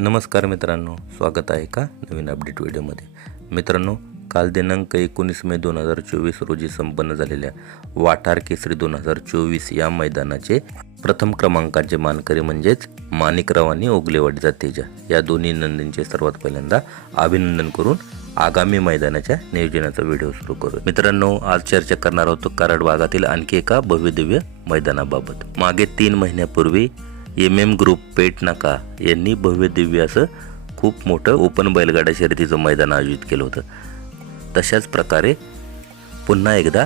नमस्कार मित्रांनो स्वागत आहे का नवीन अपडेट व्हिडिओमध्ये? मित्रांनो काल दिनांक एकोणीस मे दोन हजार चोवीस रोजी संपन्न झालेल्या वाठार केसरी दोन हजार चोवीस या मैदानाचे प्रथम क्रमांकाचे मानकरी म्हणजेच माणिकराव आणि ओगलेवाडीचा तेजा या दोन्ही नंदींचे सर्वात पहिल्यांदा अभिनंदन करून आगामी मैदानाच्या नियोजनाचा व्हिडिओ सुरू करू मित्रांनो आज चर्चा करणार आहोत कराड भागातील आणखी एका भव्यदिव्य मैदानाबाबत. मागे तीन महिन्यापूर्वी एम एम ग्रुप पेट नाका यांनी भव्य दिव्य असं खूप मोठं ओपन बैलगाडा शर्यतीचं मैदान आयोजित केलं होतं. तशाच प्रकारे पुन्हा एकदा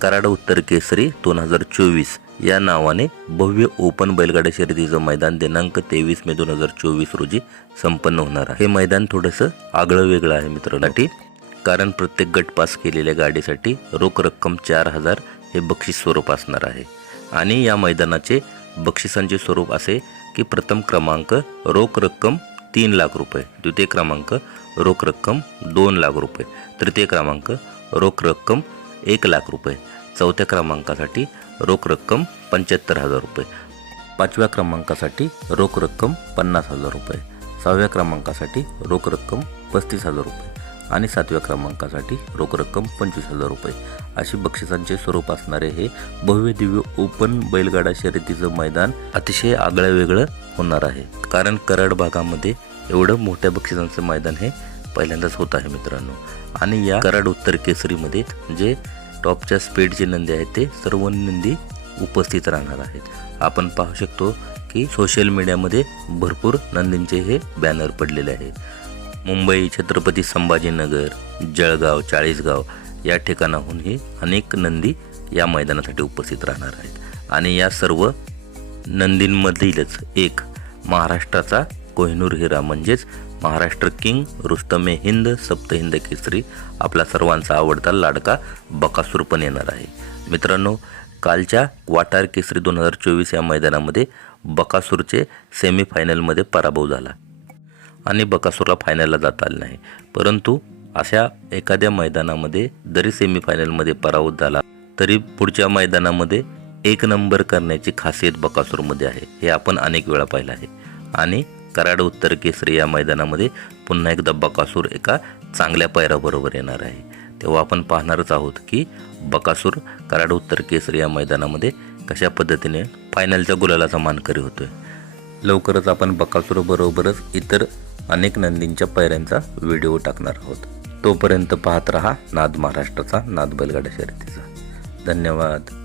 कराड उत्तर केसरी दोन हजार चोवीस या नावाने भव्य ओपन बैलगाडा शर्यतीचं मैदान दिनांक तेवीस मे दोन हजार चोवीस रोजी संपन्न होणार आहे. हे मैदान थोडंसं आगळं वेगळं आहे मित्रांसाठी कारण प्रत्येक गट पास केलेल्या गाडीसाठी रोख रक्कम चार हजार हे बक्षीस स्वरूप असणार आहे. आणि या मैदानाचे बक्षिसांचे स्वरूप असे की प्रथम क्रमांक रोख रक्कम तीन लाख रुपये द्वितीय क्रमांक रोख रक्कम दोन लाख रुपये तृतीय क्रमांक रोख रक्कम एक लाख रुपये चौथ्या क्रमांकासाठी रोख रक्कम पंच्याहत्तर हजार रुपये पाचव्या क्रमांकासाठी रोख रक्कम पन्नास हजार रुपये सहाव्या क्रमांकासाठी रोख रक्कम पस्तीस हजार रुपये. आणि सातव्या क्रमांकासाठी रोख रक्कम पंचवीस हजार रुपये. अशी बक्षिसांचे स्वरूप असणारे हे भव्य दिव्य ओपन बैलगाडा शर्यतीचं मैदान अतिशय आगळं वेगळं होणार आहे. कारण कराड भागामध्ये एवढं मोठ्या बक्षिसांचं मैदान हे पहिल्यांदाच होत आहे मित्रांनो. आणि या कराड उत्तर केसरीमध्ये जे टॉपच्या स्पीडचे नंदी आहेत ते सर्व नंदी उपस्थित राहणार आहेत. आपण पाहू शकतो की सोशल मीडियामध्ये भरपूर नंदींचे हे बॅनर पडलेले आहेत. मुंबई छत्रपती संभाजीनगर जळगाव चाळीसगाव या ठिकाणाहूनही अनेक नंदी या मैदानासाठी उपस्थित राहणार आहेत. आणि या सर्व नंदींमधीलच एक महाराष्ट्राचा कोहिनूर हिरा म्हणजेच महाराष्ट्र किंग रुस्तमे हिंद सप्तहिंद केसरी आपला सर्वांचा आवडता लाडका बकासूर पण येणार आहे. मित्रांनो कालच्या क्वाटार केसरी दोन हजार चोवीस या मैदानामध्ये बकासूरचे सेमीफायनलमध्ये पराभव झाला. आणि बकासूरला फायनलला जाता आलं नाही. परंतु अशा एखाद्या मैदानामध्ये जरी सेमीफायनलमध्ये पराभूत झाला तरी पुढच्या मैदानामध्ये एक नंबर करण्याची खासियत बकासूरमध्ये आहे. हे आपण अनेक वेळा पाहिलं आहे. आणि कराड उत्तर केसरी या मैदानामध्ये पुन्हा एकदा बकासूर एका चांगल्या पैराबरोबर येणार आहे. तेव्हा आपण पाहणारच आहोत की बकासूर कराड उत्तर केसरी या मैदानामध्ये कशा पद्धतीने फायनलच्या गुलालाचा मानकरी होतोय. लवकरच आपण बकासूरबरोबरच इतर अनेक नंदींच्या पैऱ्यांचा व्हिडिओ टाकणार आहोत. तोपर्यंत पाहत रहा नाद महाराष्ट्राचा नाद बैलगाडा शर्यतीचा. धन्यवाद.